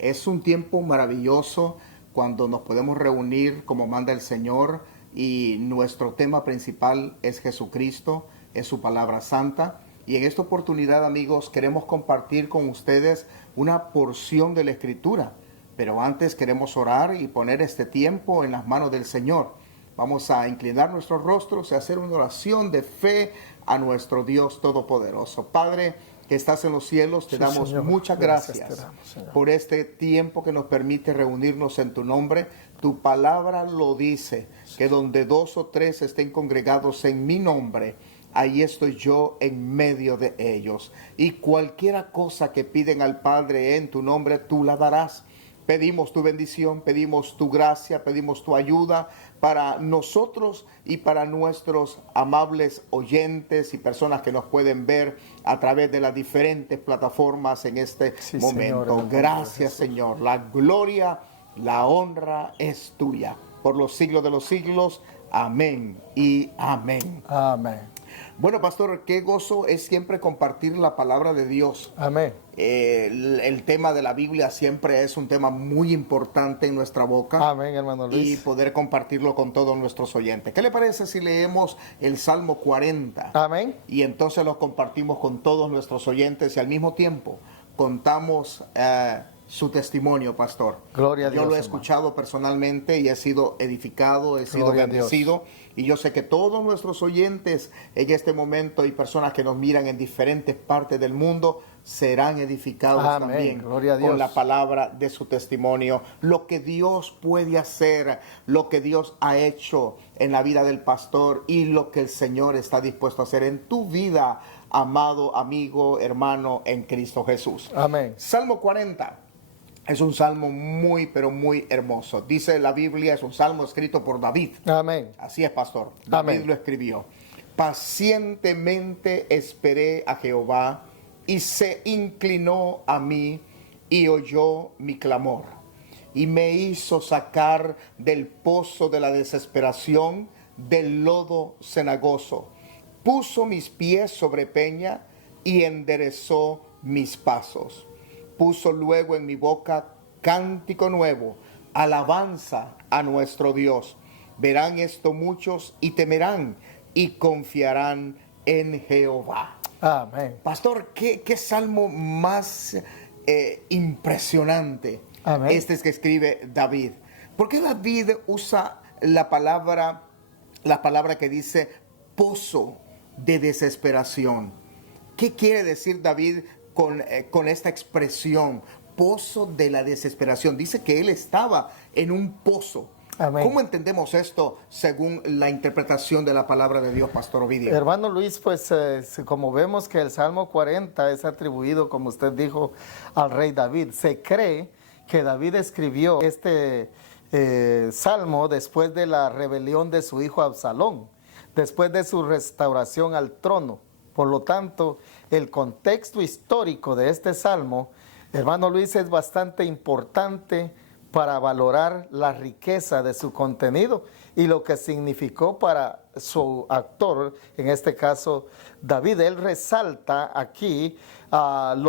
Es un tiempo maravilloso cuando nos podemos reunir como manda el Señor y nuestro tema principal es Jesucristo, es su palabra santa. Y en esta oportunidad, amigos, queremos compartir con ustedes una porción de la Escritura. Pero antes queremos orar y poner este tiempo en las manos del Señor. Vamos a inclinar nuestros rostros y hacer una oración de fe a nuestro Dios Todopoderoso. Padre, que estás en los cielos, te damos Señor, muchas gracias te damos, Señor, por este tiempo que nos permite reunirnos en tu nombre. Tu palabra lo dice, que donde 2 o 3 estén congregados en mi nombre, ahí estoy yo en medio de ellos. Y cualquiera cosa que piden al Padre en tu nombre, tú la darás. Pedimos tu bendición, pedimos tu gracia, pedimos tu ayuda para nosotros y para nuestros amables oyentes y personas que nos pueden ver a través de las diferentes plataformas en este momento. Señor, Gracias, Señor. La gloria, la honra es tuya por los siglos de los siglos. Amén y amén. Amén. Bueno, pastor, qué gozo es siempre compartir la palabra de Dios. Amén. El tema de la Biblia siempre es un tema muy importante en nuestra boca. Amén, hermano Luis. Y poder compartirlo con todos nuestros oyentes. ¿Qué le parece si leemos el Salmo 40? Amén. Y entonces lo compartimos con todos nuestros oyentes y al mismo tiempo contamos su testimonio, pastor. Gloria a Dios. Yo lo he hermano. escuchado personalmente y he sido edificado, he sido Gloria a bendecido. Y yo sé que todos nuestros oyentes en este momento y personas que nos miran en diferentes partes del mundo serán edificados Amén. también Gloria a Dios. con la palabra de su testimonio. Lo que Dios puede hacer, lo que Dios ha hecho en la vida del pastor y lo que el Señor está dispuesto a hacer en tu vida, amado amigo, hermano en Cristo Jesús. Amén. Salmo 40. Es un salmo muy, pero muy hermoso. Dice la Biblia, es un salmo escrito por David. Amén. Así es, pastor. David Amén. lo escribió. Pacientemente esperé a Jehová y se inclinó a mí y oyó mi clamor. Y me hizo sacar del pozo de la desesperación, del lodo cenagoso. Puso mis pies sobre peña y enderezó mis pasos. Puso luego en mi boca cántico nuevo, alabanza a nuestro Dios. Verán esto muchos y temerán y confiarán en Jehová. Amén. Pastor, ¿qué salmo más impresionante? Amén. Este es que escribe David. ¿Por qué David usa la palabra que dice pozo de desesperación? ¿Qué quiere decir David con esta expresión, pozo de la desesperación? Dice que él estaba en un pozo. Amén. ¿Cómo entendemos esto según la interpretación de la palabra de Dios, Pastor Ovidio? Hermano Luis, pues como vemos que el Salmo 40 es atribuido, como usted dijo, al rey David. Se cree que David escribió este salmo después de la rebelión de su hijo Absalón, después de su restauración al trono. Por lo tanto, el contexto histórico de este salmo, hermano Luis, es bastante importante para valorar la riqueza de su contenido y lo que significó para su autor, en este caso David. Él resalta aquí en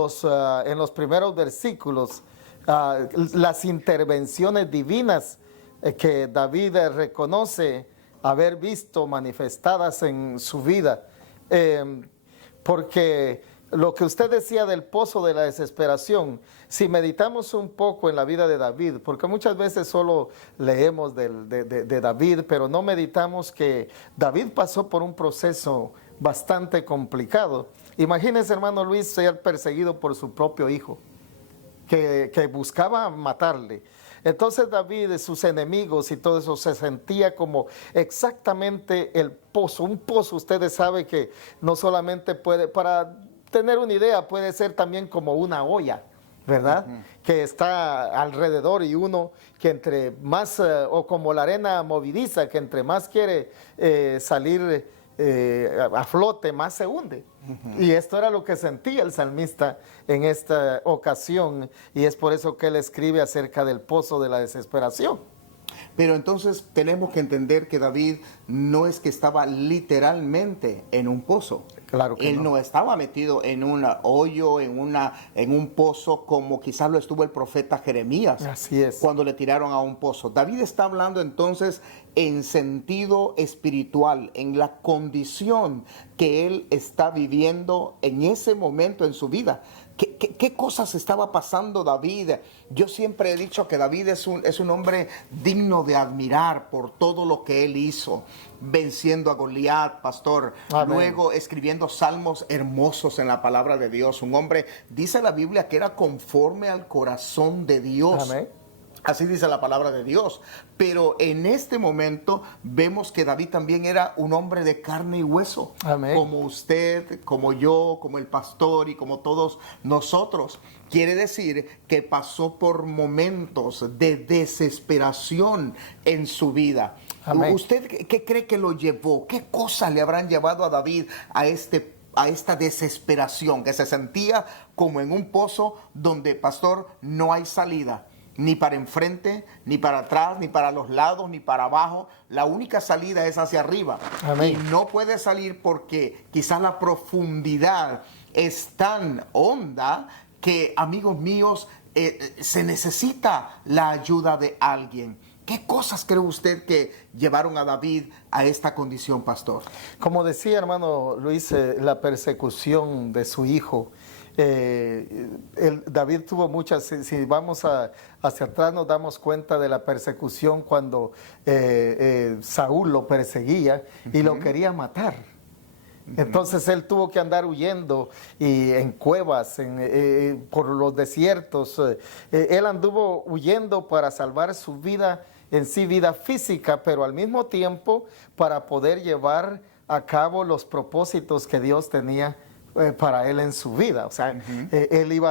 los primeros versículos las intervenciones divinas que David reconoce haber visto manifestadas en su vida. Porque lo que usted decía del pozo de la desesperación, si meditamos un poco en la vida de David, porque muchas veces solo leemos de David, pero no meditamos que David pasó por un proceso bastante complicado. Imagínese, hermano Luis, ser perseguido por su propio hijo, que buscaba matarle. Entonces David, sus enemigos y todo eso, se sentía como exactamente el pozo. Un pozo, ustedes saben que no solamente puede, para tener una idea, puede ser también como una olla, ¿verdad? Que está alrededor y uno que entre más, o como la arena movediza, que entre más quiere salir a flote, más se hunde. Y esto era lo que sentía el salmista en esta ocasión, y es por eso que él escribe acerca del pozo de la desesperación. Pero entonces tenemos que entender que David no es que estaba literalmente en un pozo. Claro que Él no estaba metido en un hoyo, en un pozo, como quizás lo estuvo el profeta Jeremías. Así es. Cuando le tiraron a un pozo. David está hablando entonces en sentido espiritual, en la condición que él está viviendo en ese momento en su vida. ¿Qué cosas estaba pasando David? Yo siempre he dicho que David es un hombre digno de admirar por todo lo que él hizo, venciendo a Goliat, pastor. Amén. Luego escribiendo salmos hermosos en la palabra de Dios. Un hombre, dice la Biblia, que era conforme al corazón de Dios. Amén. Así dice la palabra de Dios. Pero en este momento vemos que David también era un hombre de carne y hueso. Amén. Como usted, como yo, como el pastor y como todos nosotros. Quiere decir que pasó por momentos de desesperación en su vida. Amén. ¿Usted qué cree que lo llevó? ¿Qué cosas le habrán llevado a David a esta desesperación? Que se sentía como en un pozo donde, pastor, no hay salida. Ni para enfrente, ni para atrás, ni para los lados, ni para abajo. La única salida es hacia arriba. Amén. Y no puede salir porque quizás la profundidad es tan honda que, amigos míos, se necesita la ayuda de alguien. ¿Qué cosas cree usted que llevaron a David a esta condición, pastor? Como decía, hermano Luis, la persecución de su hijo. David tuvo muchas, si vamos hacia atrás nos damos cuenta de la persecución cuando Saúl lo perseguía y lo quería matar. Entonces él tuvo que andar huyendo y en cuevas, por los desiertos. Él anduvo huyendo para salvar su vida, en sí vida física, pero al mismo tiempo para poder llevar a cabo los propósitos que Dios tenía para él en su vida. O sea, él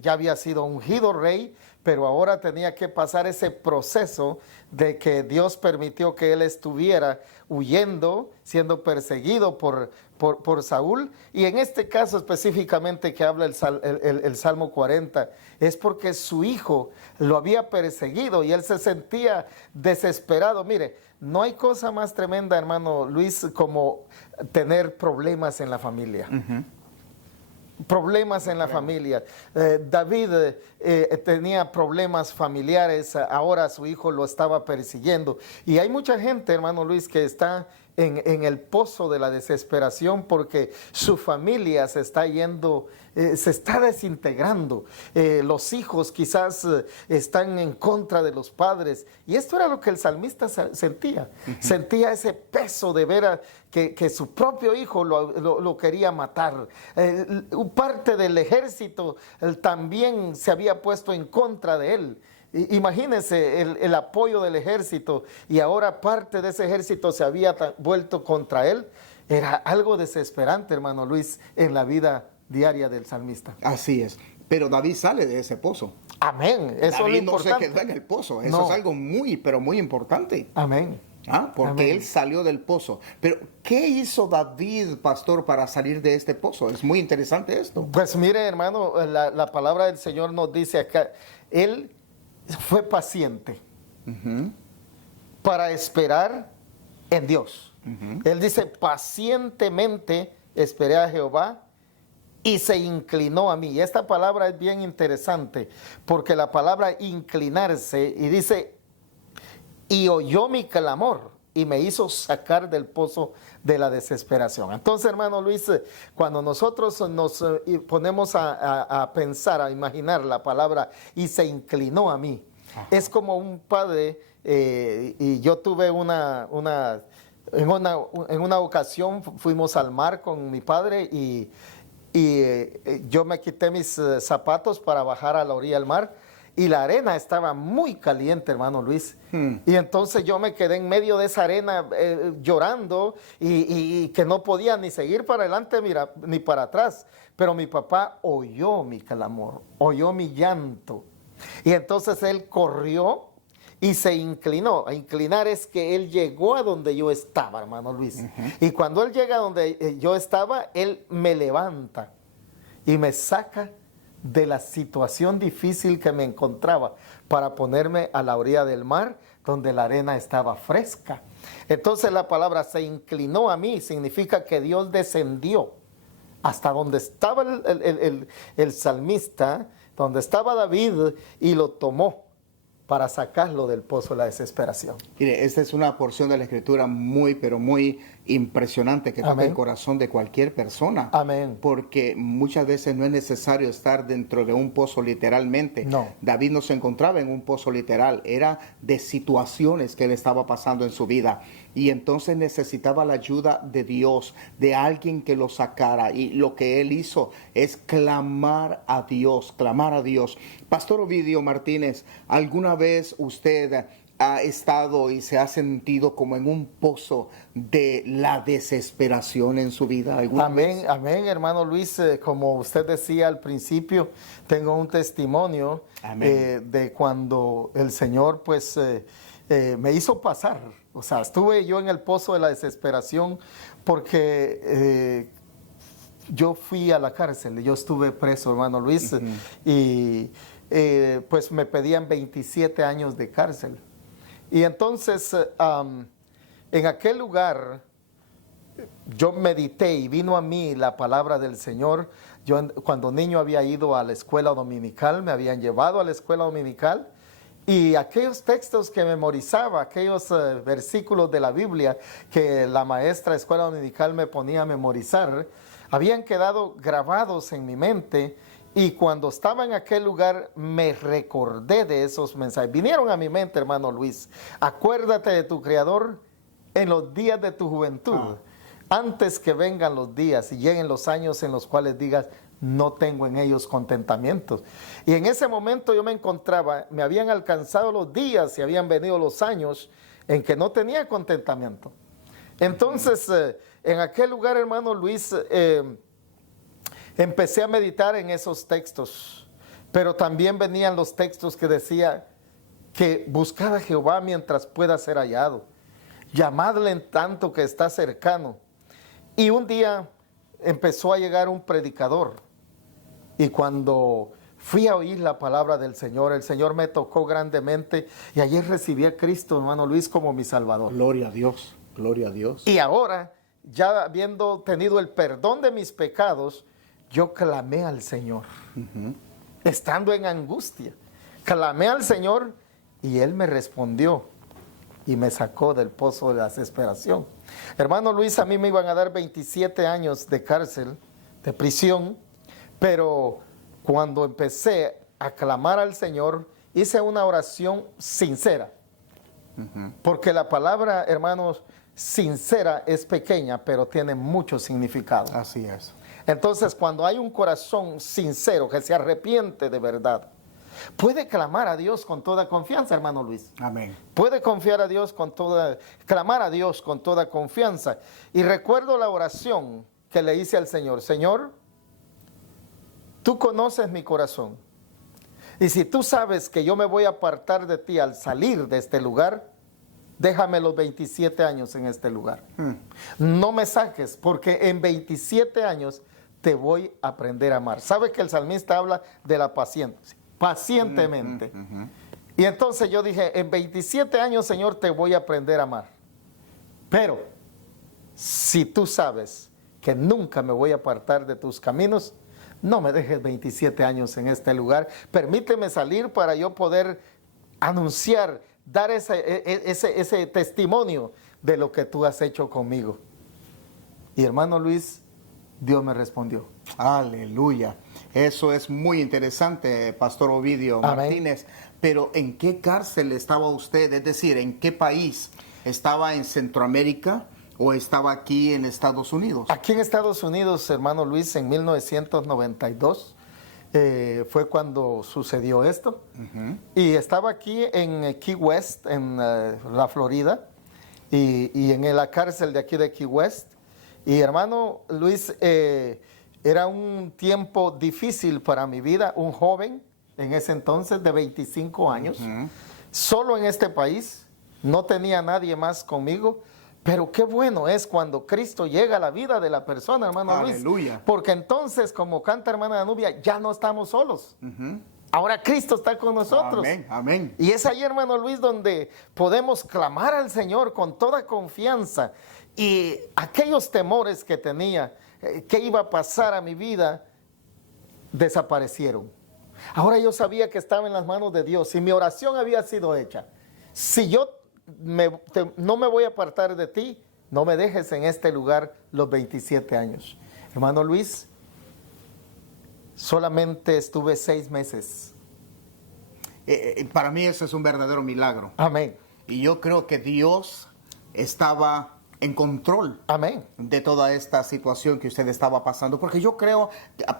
ya había sido ungido rey, pero ahora tenía que pasar ese proceso de que Dios permitió que él estuviera huyendo, siendo perseguido por Saúl. Y en este caso específicamente que habla el Salmo 40, es porque su hijo lo había perseguido y él se sentía desesperado. Mire, no hay cosa más tremenda, hermano Luis, como tener problemas en la familia. Problemas en la familia. David tenía problemas familiares, ahora su hijo lo estaba persiguiendo. Y hay mucha gente, hermano Luis, que está en el pozo de la desesperación porque su familia se está yendo, se está desintegrando. Los hijos quizás están en contra de los padres. Y esto era lo que el salmista sentía. Sentía ese peso de ver que su propio hijo lo quería matar. Parte del ejército también se había puesto en contra de él. Imagínense el apoyo del ejército y ahora parte de ese ejército se había vuelto contra él. Era algo desesperante, hermano Luis, en la vida diaria del salmista. Así es. Pero David sale de ese pozo. Amén. Eso David es lo importante. no se quedó en el pozo. Eso No. es algo muy, pero muy importante. Amén. Porque Amén. él salió del pozo. Pero, ¿qué hizo David, pastor, para salir de este pozo? Es muy interesante esto. Pues mire, hermano, la palabra del Señor nos dice acá, él fue paciente para esperar en Dios. Él dice, pacientemente esperé a Jehová y se inclinó a mí. Y esta palabra es bien interesante, porque la palabra inclinarse, y dice, y oyó mi clamor, y me hizo sacar del pozo de la desesperación. Entonces, hermano Luis, cuando nosotros nos ponemos a pensar, a imaginar la palabra, y se inclinó a mí, es como un padre, y yo tuve en una ocasión, fuimos al mar con mi padre, y yo me quité mis zapatos para bajar a la orilla del mar, y la arena estaba muy caliente, hermano Luis. Y entonces yo me quedé en medio de esa arena llorando y que no podía ni seguir para adelante ni para atrás. Pero mi papá oyó mi clamor, oyó mi llanto. Y entonces él corrió y se inclinó. A inclinar es que él llegó a donde yo estaba, hermano Luis. Y cuando él llega a donde yo estaba, él me levanta y me saca de la situación difícil que me encontraba para ponerme a la orilla del mar, donde la arena estaba fresca. Entonces la palabra se inclinó a mí, significa que Dios descendió hasta donde estaba el salmista, donde estaba David, y lo tomó para sacarlo del pozo de la desesperación. Mire, esta es una porción de la Escritura muy, pero muy impresionante que toca Amén. el corazón de cualquier persona. Amén. Porque muchas veces no es necesario estar dentro de un pozo literalmente. No. David no se encontraba en un pozo literal, era de situaciones que él estaba pasando en su vida. Y entonces necesitaba la ayuda de Dios, de alguien que lo sacara. Y lo que él hizo es clamar a Dios, clamar a Dios. Pastor Ovidio Martínez, ¿alguna vez usted ha estado y se ha sentido como en un pozo de la desesperación en su vida? Amén, vez? amén, hermano Luis. Como usted decía al principio, tengo un testimonio de cuando el Señor pues me hizo pasar. O sea, estuve yo en el pozo de la desesperación porque yo fui a la cárcel, yo estuve preso, hermano Luis, y pues me pedían 27 años de cárcel. Y entonces, en aquel lugar, yo medité y vino a mí la palabra del Señor. Yo cuando niño había ido a la escuela dominical, me habían llevado a la escuela dominical, y aquellos textos que memorizaba, aquellos versículos de la Biblia que la maestra de escuela dominical me ponía a memorizar, habían quedado grabados en mi mente. Y cuando estaba en aquel lugar me recordé de esos mensajes. Vinieron a mi mente, hermano Luis. Acuérdate de tu Creador en los días de tu juventud, antes que vengan los días y lleguen los años en los cuales digas, no tengo en ellos contentamiento. Y en ese momento yo me encontraba, me habían alcanzado los días y habían venido los años en que no tenía contentamiento. Entonces, en aquel lugar, hermano Luis, empecé a meditar en esos textos, pero también venían los textos que decía que buscad a Jehová mientras pueda ser hallado, llamadle en tanto que está cercano. Y un día empezó a llegar un predicador, y cuando fui a oír la palabra del Señor, el Señor me tocó grandemente, y ayer recibí a Cristo, hermano Luis, como mi Salvador. Gloria a Dios, gloria a Dios. Y ahora, ya habiendo tenido el perdón de mis pecados, yo clamé al Señor, estando en angustia. Clamé al Señor y Él me respondió y me sacó del pozo de la desesperación. Hermano Luis, a mí me iban a dar 27 años de cárcel, de prisión, pero cuando empecé a clamar al Señor, hice una oración sincera. Porque la palabra, hermanos, sincera es pequeña, pero tiene mucho significado. Así es. Entonces, cuando hay un corazón sincero que se arrepiente de verdad, puede clamar a Dios con toda confianza, hermano Luis. Amén. Puede confiar a Dios clamar a Dios con toda confianza. Y recuerdo la oración que le hice al Señor. Señor, tú conoces mi corazón. Y si tú sabes que yo me voy a apartar de ti al salir de este lugar, déjame los 27 años en este lugar. No me saques, porque en 27 años te voy a aprender a amar. ¿Sabe que el salmista habla de la paciencia? Pacientemente. Y entonces yo dije, en 27 años, Señor, te voy a aprender a amar. Pero si tú sabes que nunca me voy a apartar de tus caminos, no me dejes 27 años en este lugar. Permíteme salir para yo poder anunciar, dar ese testimonio de lo que tú has hecho conmigo. Y hermano Luis, Dios me respondió. Aleluya. Eso es muy interesante, Pastor Ovidio Martínez. Pero ¿en qué cárcel estaba usted? Es decir, ¿en qué país? ¿Estaba en Centroamérica o estaba aquí en Estados Unidos? Aquí en Estados Unidos, hermano Luis, en 1992 fue cuando sucedió esto. Y estaba aquí en Key West, en la Florida, y en la cárcel de aquí de Key West. Y hermano Luis, era un tiempo difícil para mi vida, un joven en ese entonces de 25 años, solo en este país, no tenía nadie más conmigo, Pero qué bueno es cuando Cristo llega a la vida de la persona, hermano Luis. Aleluya. Porque entonces, como canta hermana Danubia, ya no estamos solos. Ahora Cristo está con nosotros. Amén, amén. Y es ahí, hermano Luis, donde podemos clamar al Señor con toda confianza. Y aquellos temores que tenía, que iba a pasar a mi vida, desaparecieron. Ahora yo sabía que estaba en las manos de Dios y mi oración había sido hecha. Si yo no me voy a apartar de ti, no me dejes en este lugar los 27 años. Hermano Luis, solamente estuve 6 meses. Para mí ese es un verdadero milagro. Amén. Y yo creo que Dios estaba en control Amén. de toda esta situación que usted estaba pasando. Porque yo creo,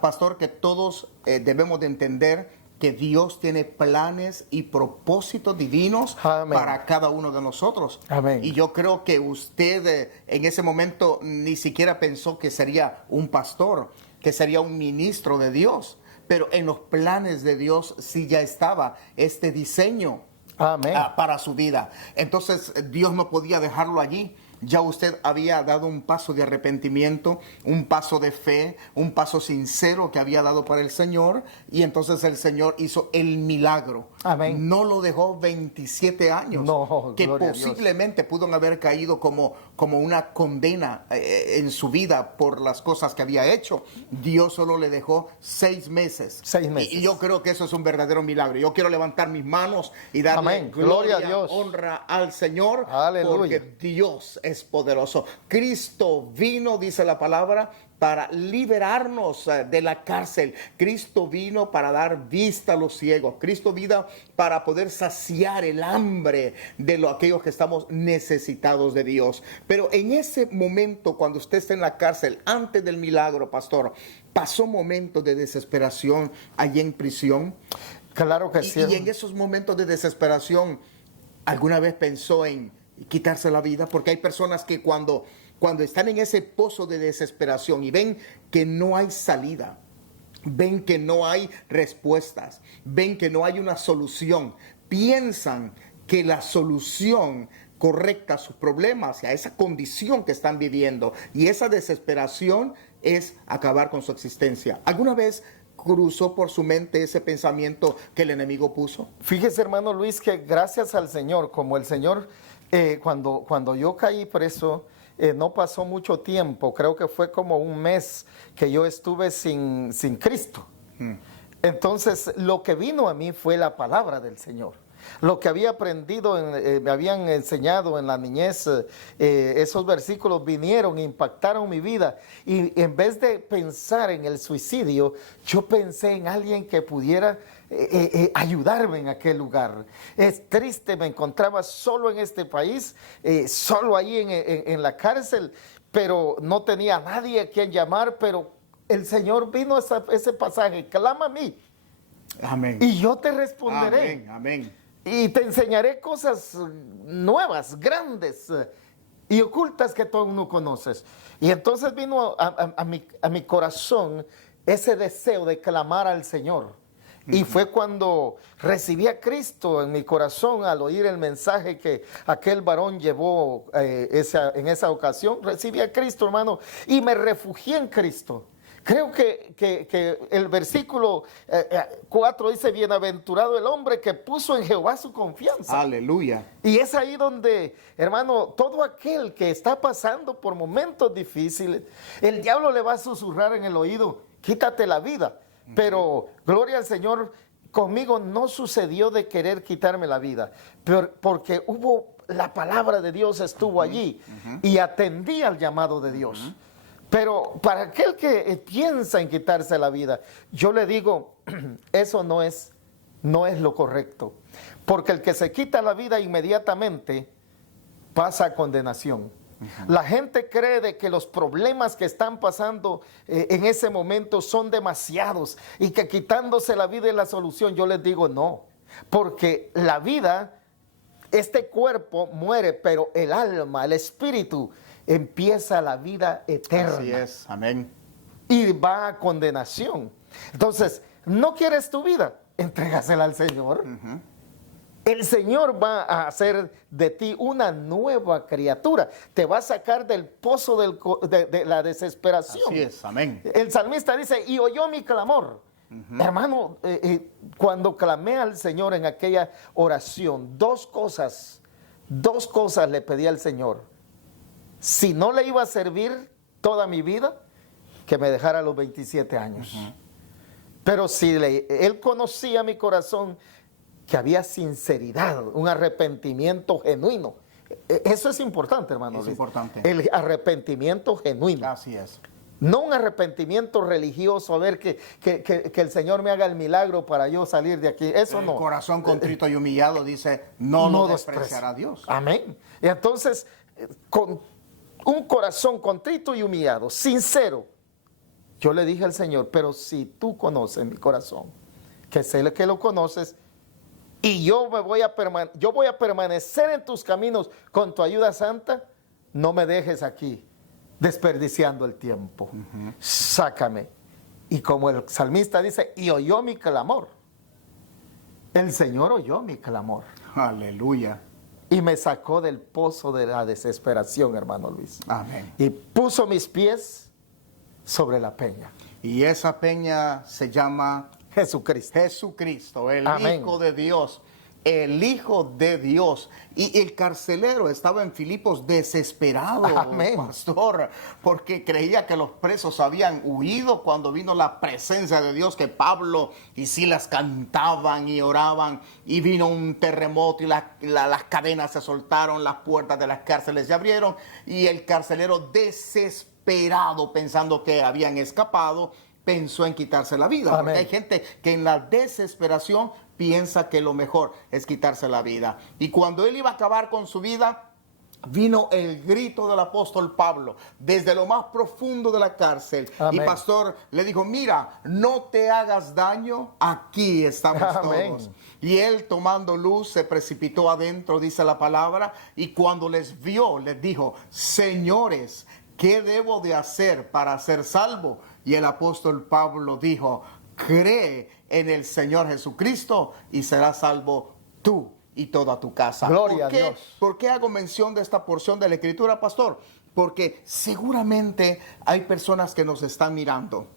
pastor, que todos debemos de entender que Dios tiene planes y propósitos divinos Amén. para cada uno de nosotros. Amén. Y yo creo que usted en ese momento ni siquiera pensó que sería un pastor, que sería un ministro de Dios. Pero en los planes de Dios sí ya estaba este diseño Amén. para su vida. Entonces Dios no podía dejarlo allí. Ya usted había dado un paso de arrepentimiento, un paso de fe, un paso sincero que había dado para el Señor, y entonces el Señor hizo el milagro. Amén. No lo dejó 27 años, No, que gloria a Dios. posiblemente pudo haber caído como una condena en su vida por las cosas que había hecho. Dios solo le dejó 6 meses. 6 meses. Y yo creo que eso es un verdadero milagro. Yo quiero levantar mis manos y darle Amén. gloria, Gloria a Dios. honra al Señor. Aleluya. Porque Dios es poderoso. Cristo vino, dice la palabra, para liberarnos de la cárcel. Cristo vino para dar vista a los ciegos. Cristo vino para poder saciar el hambre de aquellos que estamos necesitados de Dios. Pero en ese momento, cuando usted está en la cárcel, antes del milagro, pastor, pasó momentos de desesperación allí en prisión. Claro que sí. Y en esos momentos de desesperación, ¿alguna vez pensó en quitarse la vida? Porque hay personas que cuando están en ese pozo de desesperación y ven que no hay salida, ven que no hay respuestas, ven que no hay una solución, piensan que la solución correcta a sus problemas y a esa condición que están viviendo y esa desesperación es acabar con su existencia. ¿Alguna vez cruzó por su mente ese pensamiento que el enemigo puso? Fíjese, hermano Luis, que gracias al Señor, como el Señor, cuando yo caí preso, no pasó mucho tiempo, creo que fue como un mes que yo estuve sin Cristo. Entonces, lo que vino a mí fue la palabra del Señor. Lo que había aprendido, me habían enseñado en la niñez, esos versículos vinieron, impactaron mi vida. Y en vez de pensar en el suicidio, yo pensé en alguien que pudiera ayudarme en aquel lugar. Es triste, me encontraba solo en este país, solo ahí en la cárcel, pero no tenía a nadie a quien llamar, pero el Señor vino a ese pasaje, clama a mí. Amén. Y yo te responderé. Amén, amén. Y te enseñaré cosas nuevas, grandes y ocultas que tú no conoces. Y entonces vino a mi corazón ese deseo de clamar al Señor. Y fue cuando recibí a Cristo en mi corazón al oír el mensaje que aquel varón llevó en esa ocasión. Recibí a Cristo, hermano, y me refugié en Cristo. Creo que el versículo 4 dice, bienaventurado el hombre que puso en Jehová su confianza. Aleluya. Y es ahí donde, hermano, todo aquel que está pasando por momentos difíciles, el diablo le va a susurrar en el oído, quítate la vida. Pero, gloria al Señor, conmigo no sucedió de querer quitarme la vida, porque la palabra de Dios estuvo allí y atendí al llamado de Dios. Pero para aquel que piensa en quitarse la vida, yo le digo, eso no es lo correcto. Porque el que se quita la vida inmediatamente pasa a condenación. La gente cree de que los problemas que están pasando en ese momento son demasiados y que quitándose la vida es la solución. Yo les digo no, porque la vida, este cuerpo muere, pero el alma, el espíritu, empieza la vida eterna. Así es, amén. Y va a condenación. Entonces, ¿no quieres tu vida? Entrégasela al Señor. El Señor va a hacer de ti una nueva criatura. Te va a sacar del pozo de la desesperación. Así es, amén. El salmista dice, y oyó mi clamor. Hermano, cuando clamé al Señor en aquella oración, dos cosas le pedí al Señor. Si no le iba a servir toda mi vida, que me dejara a los 27 años. Pero si Él conocía mi corazón, que había sinceridad, un arrepentimiento genuino. Eso es importante, hermano. Es importante. El arrepentimiento genuino. Así es. No un arrepentimiento religioso, a ver que el Señor me haga el milagro para yo salir de aquí. Eso no. El corazón contrito y humillado dice, no lo despreciará Dios. Amén. Y entonces, con un corazón contrito y humillado, sincero, yo le dije al Señor, pero si tú conoces mi corazón, que sé que lo conoces, y yo voy a permanecer en tus caminos con tu ayuda santa, no me dejes aquí desperdiciando el tiempo. Sácame. Y como el salmista dice, y oyó mi clamor. El Señor oyó mi clamor. Aleluya. Y me sacó del pozo de la desesperación, hermano Luis. Amén. Y puso mis pies sobre la peña. Y esa peña se llama Jesucristo. Jesucristo, el Amén. Hijo de Dios. El Hijo de Dios. Y el carcelero estaba en Filipos desesperado, Amén. pastor, porque creía que los presos habían huido cuando vino la presencia de Dios, que Pablo y Silas cantaban y oraban, y vino un terremoto y las cadenas se soltaron, las puertas de las cárceles se abrieron, y el carcelero desesperado, pensando que habían escapado, pensó en quitarse la vida. Amén. Porque hay gente que en la desesperación piensa que lo mejor es quitarse la vida. Y cuando él iba a acabar con su vida, vino el grito del apóstol Pablo desde lo más profundo de la cárcel. Amén. Y pastor le dijo, mira, no te hagas daño, aquí estamos Amén. todos. Y él, tomando luz, se precipitó adentro, dice la palabra, y cuando les vio, les dijo, señores, ¿qué debo de hacer para ser salvo? Y el apóstol Pablo dijo, cree en el Señor Jesucristo y serás salvo tú y toda tu casa. Gloria a Dios. ¿Por qué hago mención de esta porción de la Escritura, pastor? Porque seguramente hay personas que nos están mirando.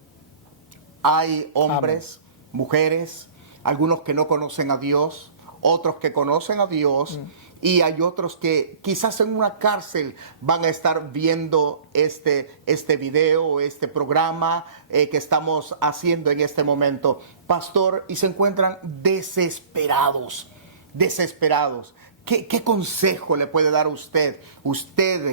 Hay hombres, mujeres, algunos que no conocen a Dios, otros que conocen a Dios, y hay otros que quizás en una cárcel van a estar viendo este video, este programa que estamos haciendo en este momento, pastor, y se encuentran desesperados. ¿Qué consejo le puede dar a usted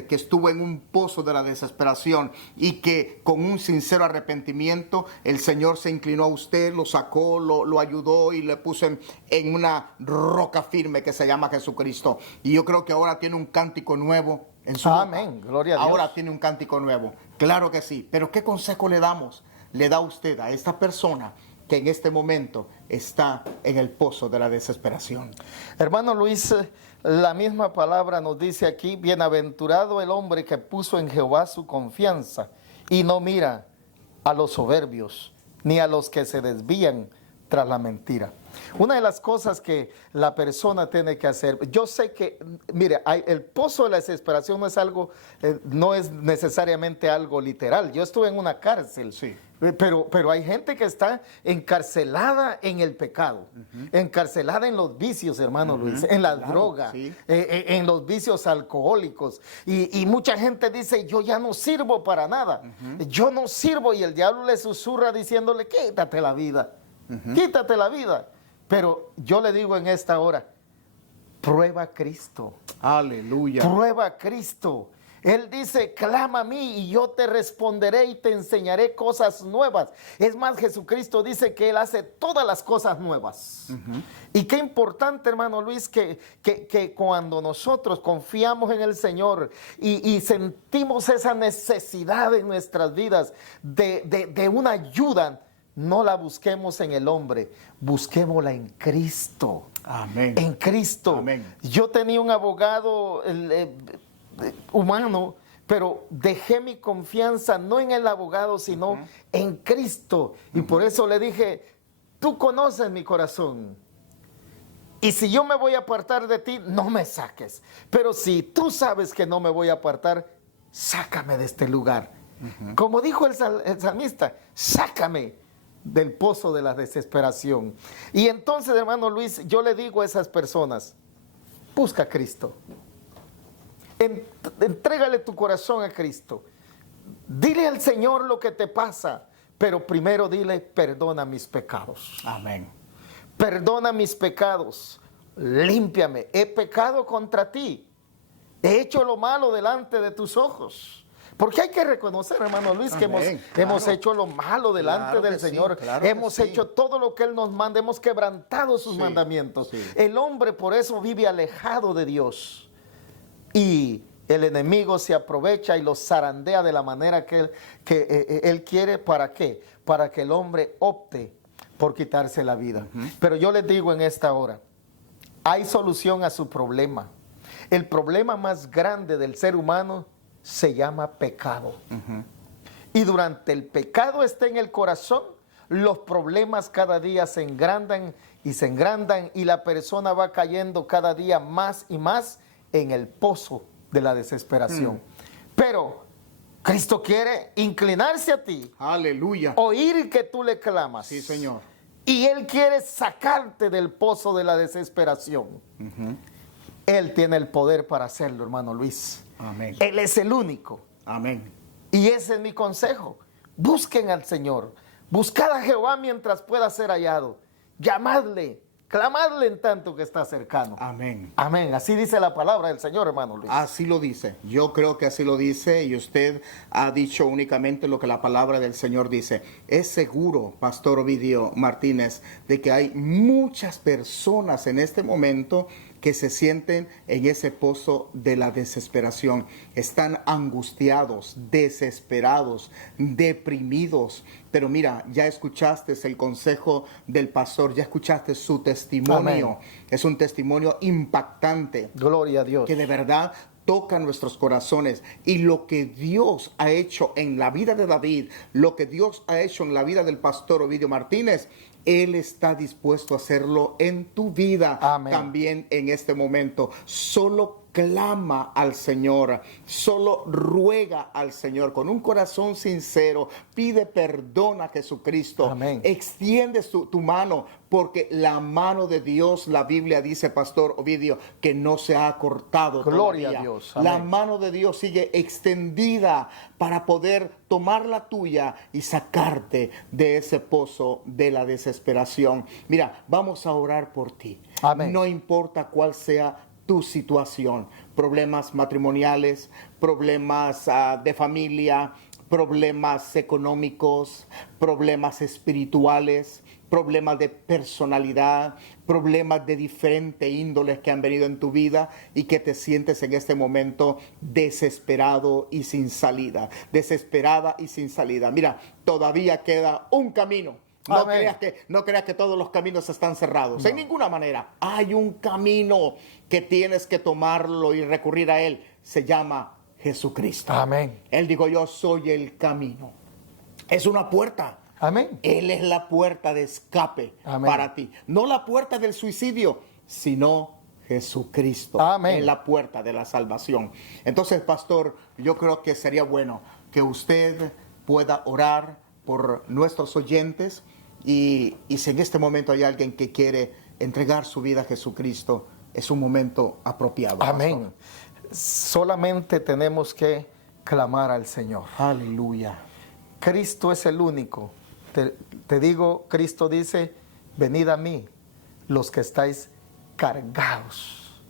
que estuvo en un pozo de la desesperación y que con un sincero arrepentimiento el Señor se inclinó a usted, lo sacó, lo ayudó y le puso en una roca firme que se llama Jesucristo? Y yo creo que ahora tiene un cántico nuevo en su boca. Amén, gloria a Dios. Ahora tiene un cántico nuevo, claro que sí. Pero ¿qué consejo le da usted a esta persona que en este momento está en el pozo de la desesperación? Hermano Luis, la misma palabra nos dice aquí, bienaventurado el hombre que puso en Jehová su confianza y no mira a los soberbios ni a los que se desvían tras la mentira. Una de las cosas que la persona tiene que hacer, yo sé que, mire, el pozo de la desesperación no es algo, no es necesariamente algo literal. Yo estuve en una cárcel, Sí. pero hay gente que está encarcelada en el pecado, encarcelada en los vicios, hermano Luis, en la droga, sí. En los vicios alcohólicos. Y mucha gente dice, yo ya no sirvo para nada, yo no sirvo, y el diablo le susurra diciéndole, quítate la vida, quítate la vida. Pero yo le digo en esta hora, prueba a Cristo. Aleluya. Prueba a Cristo. Él dice, clama a mí y yo te responderé y te enseñaré cosas nuevas. Es más, Jesucristo dice que Él hace todas las cosas nuevas. Y qué importante, hermano Luis, que cuando nosotros confiamos en el Señor y sentimos esa necesidad en nuestras vidas de una ayuda, no la busquemos en el hombre, busquémosla en Cristo. Amén. En Cristo. Amén. Yo tenía un abogado humano, pero dejé mi confianza no en el abogado, sino en Cristo. Y por eso le dije, tú conoces mi corazón Y si yo me voy a apartar de ti, no me saques. Pero si tú sabes que no me voy a apartar, sácame de este lugar. Como dijo el salmista, sácame del pozo de la desesperación. Y entonces, hermano Luis, yo le digo a esas personas, busca a Cristo. Entrégale tu corazón a Cristo. Dile al Señor lo que te pasa, pero primero dile, perdona mis pecados. Amén. Perdona mis pecados, límpiame, he pecado contra ti, he hecho lo malo delante de tus ojos. Porque hay que reconocer, hermano Luis, que hemos hecho lo malo delante del Señor. Hemos hecho todo lo que Él nos manda, hemos quebrantado sus mandamientos. El hombre por eso vive alejado de Dios. Y el enemigo se aprovecha y lo zarandea de la manera que él quiere. ¿Para qué? Para que el hombre opte por quitarse la vida. Pero yo les digo en esta hora, hay solución a su problema. El problema más grande del ser humano se llama pecado. Y durante el pecado está en el corazón, los problemas cada día se engrandan y la persona va cayendo cada día más y más en el pozo de la desesperación. Pero Cristo quiere inclinarse a ti. Aleluya. Oír que tú le clamas. Sí, Señor. Y Él quiere sacarte del pozo de la desesperación. Él tiene el poder para hacerlo, hermano Luis. Amén. Él es el único. Amén. Y ese es mi consejo. Busquen al Señor. Buscad a Jehová mientras pueda ser hallado. Llamadle. Clamadle en tanto que está cercano. Amén. Amén. Así dice la palabra del Señor, hermano Luis. Así lo dice. Yo creo que así lo dice y usted ha dicho únicamente lo que la palabra del Señor dice. Es seguro, Pastor Ovidio Martínez, de que hay muchas personas en este momento que se sienten en ese pozo de la desesperación. Están angustiados, desesperados, deprimidos. Pero mira, ya escuchaste el consejo del pastor, ya escuchaste su testimonio. Amén. Es un testimonio impactante. Gloria a Dios. Que de verdad toca nuestros corazones. Y lo que Dios ha hecho en la vida de David, lo que Dios ha hecho en la vida del pastor Ovidio Martínez, Él está dispuesto a hacerlo en tu vida. Amén. También en este momento. Solo clama al Señor, solo ruega al Señor con un corazón sincero, pide perdón a Jesucristo. Amén. Extiende tu mano, porque la mano de Dios, la Biblia dice, Pastor Ovidio, que no se ha cortado. Gloria todavía. a Dios. La Amén. mano de Dios sigue extendida para poder tomar la tuya y sacarte de ese pozo de la desesperación. Mira, vamos a orar por ti. Amén. No importa cuál sea tu situación, problemas matrimoniales, problemas de familia, problemas económicos, problemas espirituales, problemas de personalidad, problemas de diferente índoles que han venido en tu vida y que te sientes en este momento desesperado y sin salida, desesperada y sin salida. Mira, todavía queda un camino. No creas que todos los caminos están cerrados. No. En ninguna manera. Hay un camino que tienes que tomarlo y recurrir a Él. Se llama Jesucristo. Amén. Él dijo, yo soy el camino. Es una puerta. Amén. Él es la puerta de escape. Amén. Para ti. No la puerta del suicidio, sino Jesucristo. Amén. Es la puerta de la salvación. Entonces, pastor, yo creo que sería bueno que usted pueda orar por nuestros oyentes. Y si en este momento hay alguien que quiere entregar su vida a Jesucristo, es un momento apropiado. Amén. Pastor. Solamente tenemos que clamar al Señor. Aleluya. Cristo es el único. Te digo, Cristo dice, venid a mí, los que estáis cargados.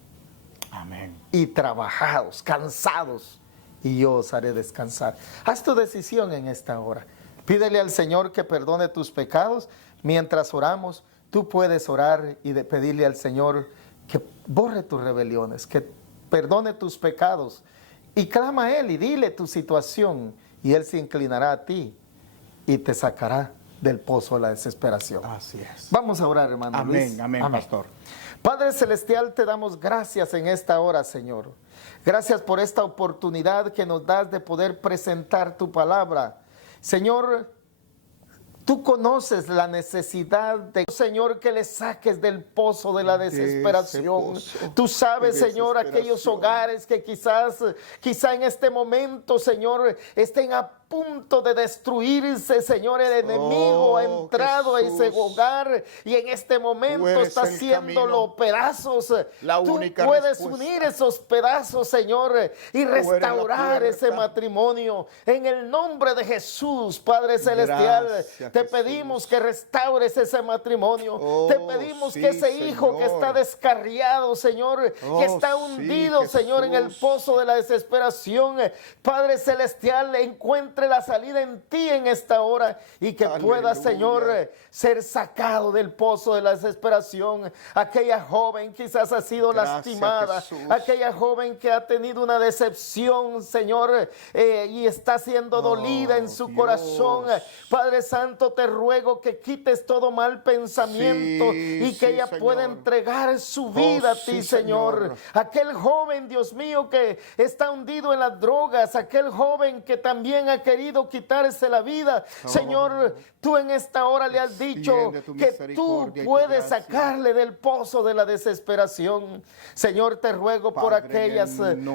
Amén. Y trabajados, cansados, y yo os haré descansar. Haz tu decisión en esta hora. Pídele al Señor que perdone tus pecados. Mientras oramos, tú puedes orar y pedirle al Señor que borre tus rebeliones, que perdone tus pecados. Y clama a Él y dile tu situación. Y Él se inclinará a ti y te sacará del pozo de la desesperación. Así es. Vamos a orar, hermano Amén, Luis. amén, pastor. Padre Celestial, te damos gracias en esta hora, Señor. Gracias por esta oportunidad que nos das de poder presentar tu palabra. Señor, Tú conoces la necesidad de, Señor, que le saques del pozo de la desesperación. Tú sabes, Señor, aquellos hogares que quizá en este momento, Señor, estén a punto de destruirse, Señor. El enemigo ha entrado a ese hogar y en este momento está haciéndolo pedazos. Tú puedes unir esos pedazos, Señor, y restaurar ese matrimonio. En el nombre de Jesús, Padre Celestial, te pedimos que restaures ese matrimonio. Te pedimos que ese hijo que está descarriado, Señor, que está hundido, Señor, en el pozo de la desesperación, Padre Celestial, encuentre la salida en ti en esta hora y que pueda, Señor, ser sacado del pozo de la desesperación. Aquella joven quizás ha sido lastimada, aquella joven que ha tenido una decepción, Señor, y está siendo dolida en su corazón. Padre Santo, te ruego que quites todo mal pensamiento y que ella pueda entregar su vida a ti, Señor. Aquel joven, Dios mío, que está hundido en las drogas, aquel joven que también ha querido quitarse la vida, Señor, tú en esta hora le has dicho que tú puedes sacarle del pozo de la desesperación. Señor, te ruego por aquellas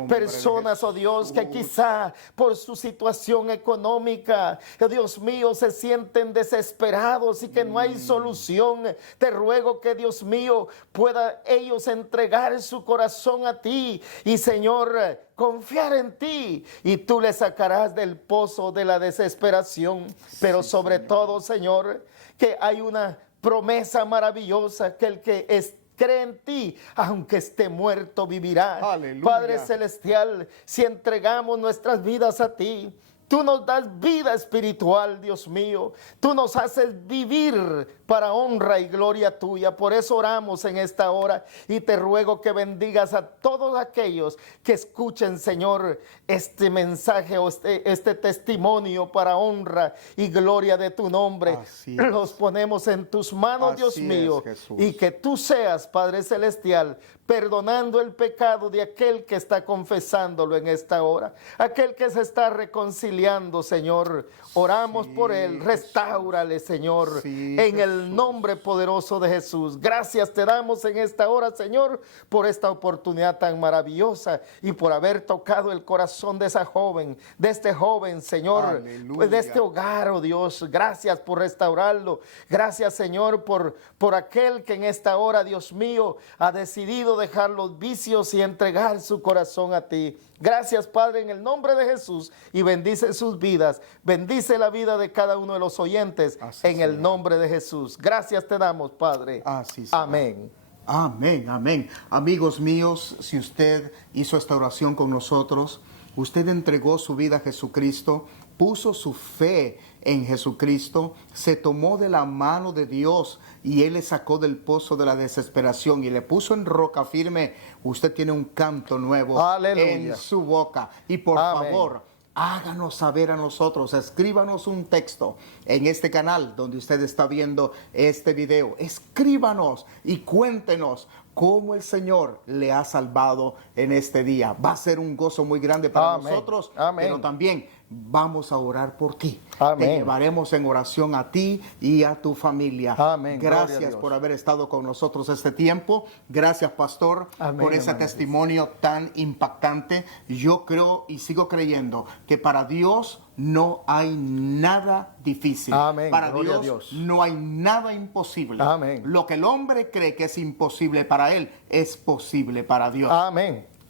personas, oh Dios, que quizá por su situación económica, oh Dios mío, se sienten desesperados y que no hay solución. Te ruego que, Dios mío, pueda ellos entregar su corazón a ti y, Señor, confiar en ti y tú le sacarás del pozo de la desesperación. Pero sobre todo, Señor, que hay una promesa maravillosa, que el que cree en ti, aunque esté muerto, vivirá. Aleluya. Padre Celestial, si entregamos nuestras vidas a ti, tú nos das vida espiritual, Dios mío. Tú nos haces vivir para honra y gloria tuya. Por eso oramos en esta hora y te ruego que bendigas a todos aquellos que escuchen, Señor, este mensaje o este testimonio para honra y gloria de tu nombre. Los ponemos en tus manos, Dios mío, y que tú seas, Padre Celestial, perdonando el pecado de aquel que está confesándolo en esta hora, aquel que se está reconciliando, Señor. Oramos por él, restáurale, Señor, en el nombre poderoso de Jesús. Gracias te damos en esta hora, Señor, por esta oportunidad tan maravillosa y por haber tocado el corazón de esa joven, de este joven, Señor, de este hogar, oh Dios. Gracias por restaurarlo. Gracias, Señor, por aquel que en esta hora, Dios mío, ha decidido dejar los vicios y entregar su corazón a ti. Gracias, Padre, en el nombre de Jesús, y bendice sus vidas, bendice la vida de cada uno de los oyentes, en el nombre de Jesús. Gracias te damos, Padre. Amén. Amén, amén. Amigos míos, si usted hizo esta oración con nosotros, usted entregó su vida a Jesucristo, puso su fe en Jesucristo, se tomó de la mano de Dios y Él le sacó del pozo de la desesperación y le puso en roca firme. Usted tiene un canto nuevo en su boca. Y por favor, háganos saber a nosotros, escríbanos un texto en este canal donde usted está viendo este video. Escríbanos y cuéntenos cómo el Señor le ha salvado en este día. Va a ser un gozo muy grande para nosotros, pero también vamos a orar por ti. Te llevaremos en oración a ti y a tu familia. Gracias por haber estado con nosotros este tiempo. Gracias, pastor, por ese testimonio tan impactante. Yo creo y sigo creyendo que para Dios no hay nada difícil. Para Dios no hay nada imposible. Lo que el hombre cree que es imposible para él es posible para Dios.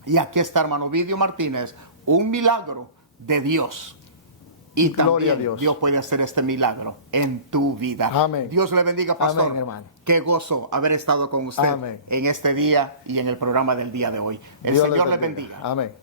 Y aquí está, hermano Ovidio Martínez, un milagro de Dios. Y también Dios puede hacer este milagro en tu vida. Dios le bendiga, pastor. Hermano. Qué gozo haber estado con usted en este día y en el programa del día de hoy. El Señor le bendiga. Amén.